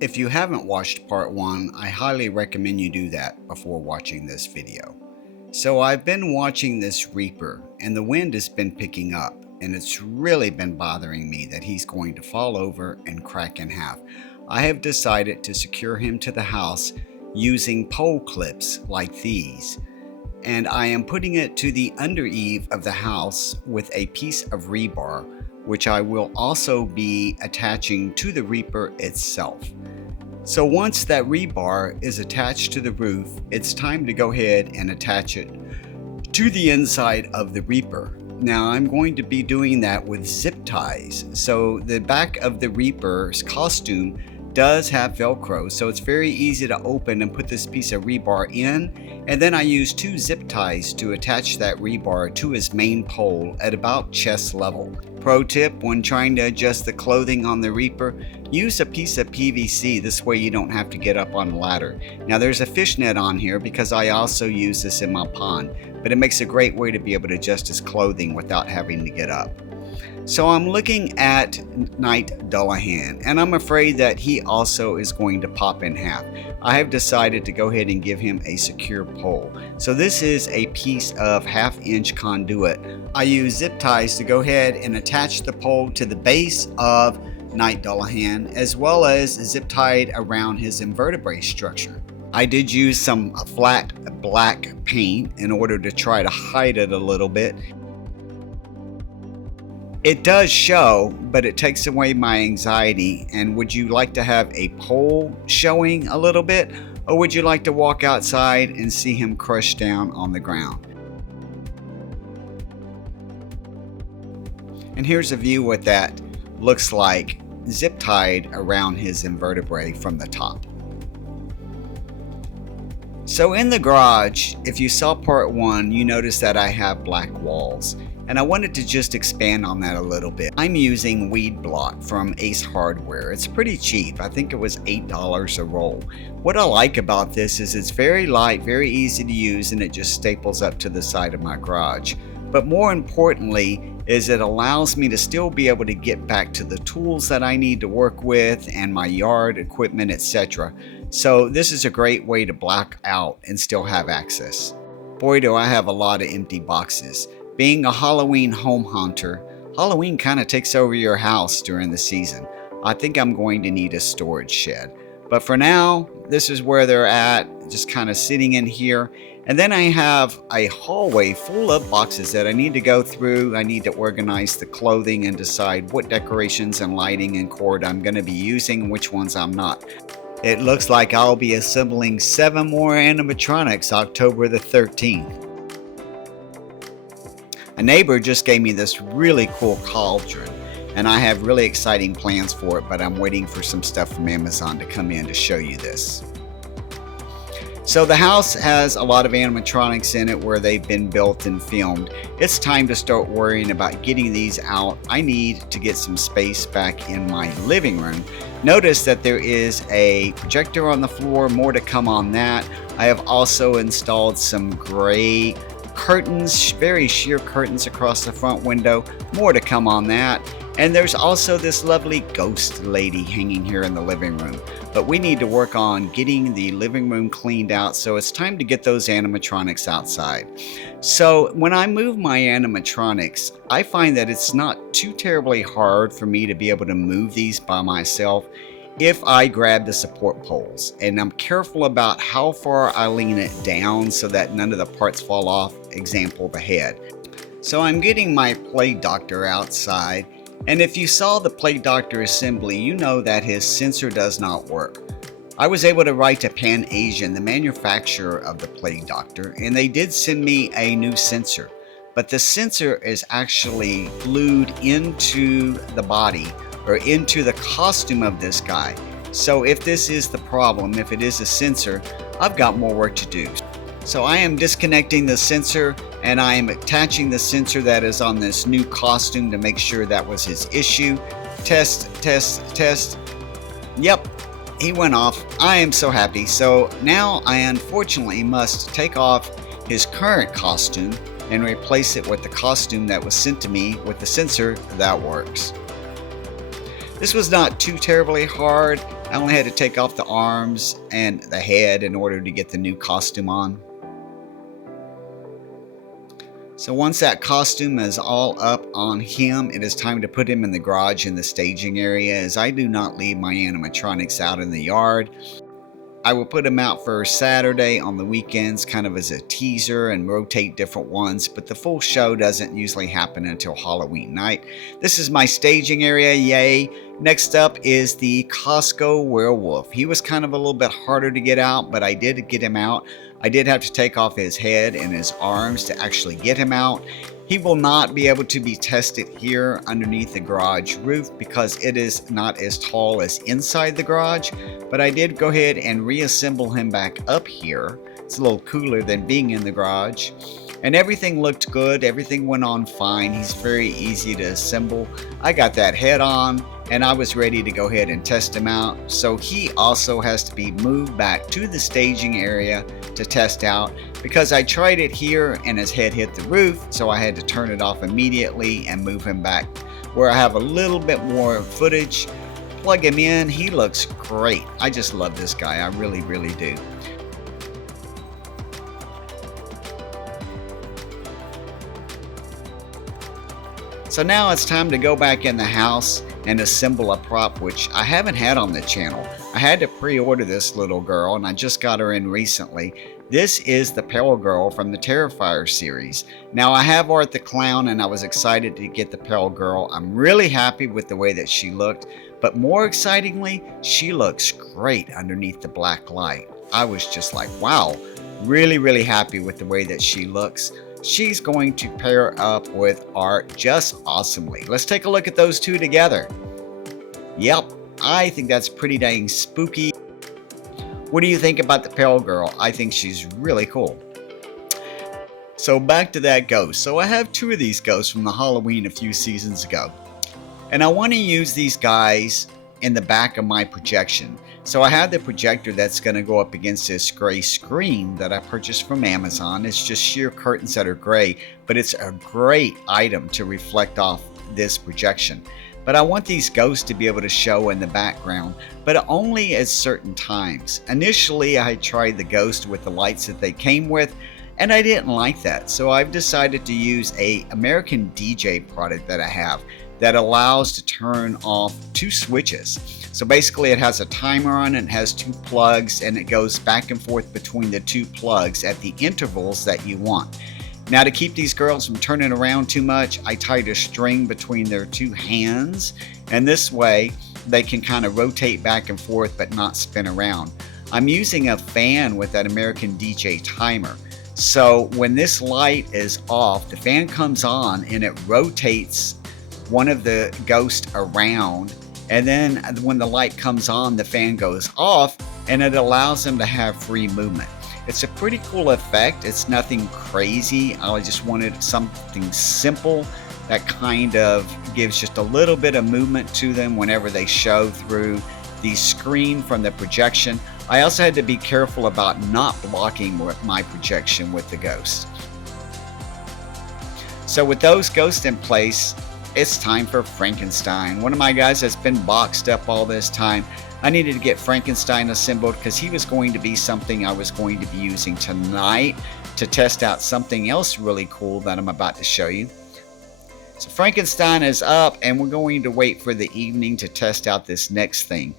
If you haven't watched part 1, I highly recommend you do that before watching this video. So I've been watching this Reaper and the wind has been picking up and it's really been bothering me that he's going to fall over and crack in half. I have decided to secure him to the house using pole clips like these. And I am putting it to the undereave of the house with a piece of rebar, which I will also be attaching to the Reaper itself. So once that rebar is attached to the roof, it's time to go ahead and attach it to the inside of the Reaper. Now I'm going to be doing that with zip ties. So the back of the Reaper's costume does have Velcro, so it's very easy to open and put this piece of rebar in, and then I use 2 zip ties to attach that rebar to his main pole at about chest level. Pro tip when trying to adjust the clothing on the Reaper, use a piece of PVC, this way you don't have to get up on the ladder. Now there's a fishnet on here because I also use this in my pond, but it makes a great way to be able to adjust his clothing without having to get up. So I'm looking at Kight Dullhan, and I'm afraid that he also is going to pop in half. I have decided to go ahead and give him a secure pole. So this is a piece of 1/2-inch conduit. I use zip ties to go ahead and attach the pole to the base of Kight Dullhan, as well as zip tied around his invertebrate structure. I did use some flat black paint in order to try to hide it a little bit. It does show, but it takes away my anxiety. And would you like to have a pole showing a little bit, or would you like to walk outside and see him crush down on the ground? And here's a view what that looks like zip tied around his invertebrate from the top. So in the garage, if you saw part 1, you notice that I have black walls. And I wanted to just expand on that a little bit. I'm using weed block from Ace Hardware. It's pretty cheap. I think it was $8 a roll. What I like about this is it's very light, very easy to use, and it just staples up to the side of my garage. But more importantly is it allows me to still be able to get back to the tools that I need to work with and my yard equipment, etc. So this is a great way to block out and still have access. Boy, do I have a lot of empty boxes. Being a Halloween home hunter, Halloween kind of takes over your house during the season. I think I'm going to need a storage shed. But for now, this is where they're at, just kind of sitting in here. And then I have a hallway full of boxes that I need to go through. I need to organize the clothing and decide what decorations and lighting and cord I'm going to be using and which ones I'm not. It looks like I'll be assembling 7 more animatronics October the 13th. A neighbor just gave me this really cool cauldron, and I have really exciting plans for it, but I'm waiting for some stuff from Amazon to come in to show you this. So the house has a lot of animatronics in it where they've been built and filmed. It's time to start worrying about getting these out. I need to get some space back in my living room. Notice that there is a projector on the floor, more to come on that. I have also installed some gray curtains, very sheer curtains across the front window, more to come on that. And there's also this lovely ghost lady hanging here in the living room. But we need to work on getting the living room cleaned out, so it's time to get those animatronics outside. So when I move my animatronics, I find that it's not too terribly hard for me to be able to move these by myself if I grab the support poles, and I'm careful about how far I lean it down so that none of the parts fall off, example the head. So I'm getting my Play Doctor outside, and if you saw the Play Doctor assembly, you know that his sensor does not work. I was able to write to Pan Asian, the manufacturer of the Play Doctor, and they did send me a new sensor, but the sensor is actually glued into the body or into the costume of this guy. So if this is the problem, if it is a sensor, I've got more work to do. So I am disconnecting the sensor and I am attaching the sensor that is on this new costume to make sure that was his issue. Test, test, test. Yep, he went off. I am so happy. So now I unfortunately must take off his current costume and replace it with the costume that was sent to me with the sensor that works. This was not too terribly hard. I only had to take off the arms and the head in order to get the new costume on. So once that costume is all up on him, it is time to put him in the garage in the staging area, as I do not leave my animatronics out in the yard. I will put them out for Saturday on the weekends, kind of as a teaser, and rotate different ones, but the full show doesn't usually happen until Halloween night. This is my staging area, yay. Next up is the Costco Wereewolf. He was kind of a little bit harder to get out, but I did get him out. I did have to take off his head and his arms to actually get him out. He will not be able to be tested here underneath the garage roof because it is not as tall as inside the garage, but I did go ahead and reassemble him back up here. It's a little cooler than being in the garage. And everything looked good, everything went on fine. He's very easy to assemble. I got that head on and I was ready to go ahead and test him out. So he also has to be moved back to the staging area to test out, because I tried it here and his head hit the roof, so I had to turn it off immediately and move him back where I have a little bit more footage. Plug him in, he looks great. I just love this guy, I really do. So now it's time to go back in the house and assemble a prop which I haven't had on the channel. I had to pre-order this little girl and I just got her in recently. This is the Pale Girl from the Terrifier series. Now I have Art the Clown and I was excited to get the Pale Girl. I'm really happy with the way that she looked, but more excitingly, she looks great underneath the black light. I was just like, wow, really happy with the way that she looks. She's going to pair up with Art just awesomely. Let's take a look at those two together. Yep, I think that's pretty dang spooky. What do you think about the Pale Girl? I think she's really cool. So back to that ghost. So I have two of these ghosts from the Halloween a few seasons ago. And I want to use these guys in the back of my projection. So I have the projector that's going to go up against this gray screen that I purchased from Amazon. It's just sheer curtains that are gray, but it's a great item to reflect off this projection. But I want these ghosts to be able to show in the background, but only at certain times. Initially, I tried the ghost with the lights that they came with, and I didn't like that. So I've decided to use a American DJ product that I have that allows to turn off two switches. So basically it has a timer on it, it has two plugs, and it goes back and forth between the two plugs at the intervals that you want. Now to keep these girls from turning around too much, I tied a string between their two hands, and this way they can kind of rotate back and forth but not spin around. I'm using a fan with that American DJ timer. So when this light is off, the fan comes on and it rotates one of the ghosts around, and then when the light comes on, the fan goes off and it allows them to have free movement. It's a pretty cool effect. It's nothing crazy. I just wanted something simple that kind of gives just a little bit of movement to them whenever they show through the screen from the projection. I also had to be careful about not blocking my projection with the ghost. So with those ghosts in place, it's time for Frankenstein. One of my guys that's been boxed up all this time. I needed to get Frankenstein assembled because he was going to be something I was going to be using tonight to test out something else really cool that I'm about to show you. So Frankenstein is up and we're going to wait for the evening to test out this next thing.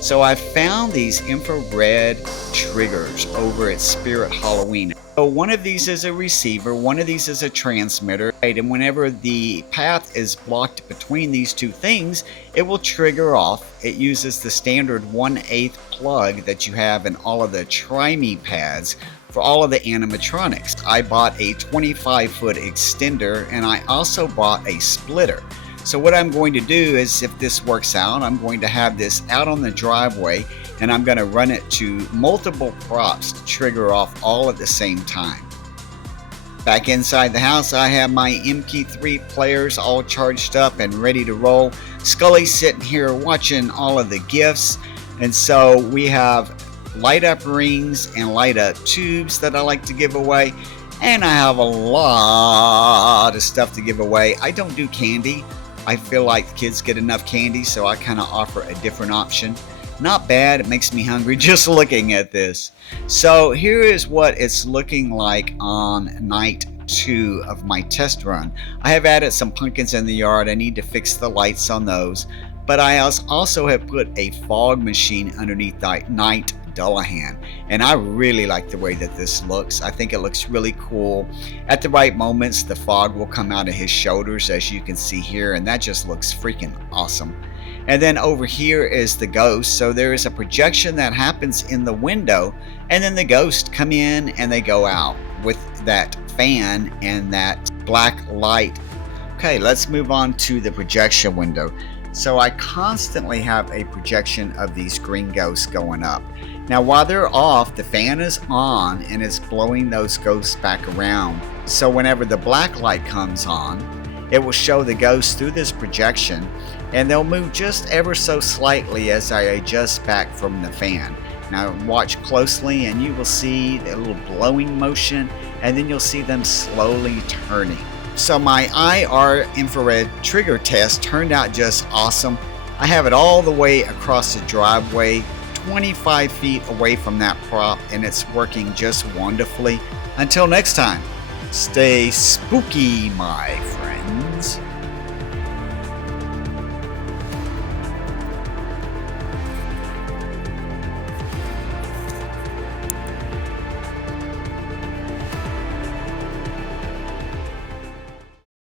So I found these infrared triggers over at Spirit Halloween. So one of these is a receiver, one of these is a transmitter, and whenever the path is blocked between these two things, it will trigger off. It uses the standard 1/8 plug that you have in all of the Try-Me pads for all of the animatronics. I bought a 25-foot extender and I also bought a splitter. So what I'm going to do is, if this works out, I'm going to have this out on the driveway and I'm going to run it to multiple props to trigger off all at the same time. Back inside the house, I have my MP3 players all charged up and ready to roll. Scully's sitting here watching all of the gifts, and so we have light up rings and light up tubes that I like to give away. And I have a lot of stuff to give away. I don't do candy. I feel like kids get enough candy, so I kind of offer a different option. Not bad. It makes me hungry just looking at this. So here is what it's looking like on night 2 of my test run. I have added some pumpkins in the yard. I need to fix the lights on those. But I also have put a fog machine underneath that Kight Dullhan, and I really like the way that this looks. I think it looks really cool. At the right moments, the fog will come out of his shoulders, as you can see here, and that just looks freaking awesome. And then over here is the ghost. So there is a projection that happens in the window, and then the ghosts come in and they go out with that fan and that black light. Okay, let's move on to the projection window. So I constantly have a projection of these green ghosts going up. Now while they're off, the fan is on and it's blowing those ghosts back around. So whenever the black light comes on, it will show the ghosts through this projection, and they'll move just ever so slightly as I adjust back from the fan. Now watch closely and you will see the little blowing motion, and then you'll see them slowly turning. So my IR infrared trigger test turned out just awesome. I have it all the way across the driveway, 25 feet away from that prop, and it's working just wonderfully. Until next time, stay spooky, my friends.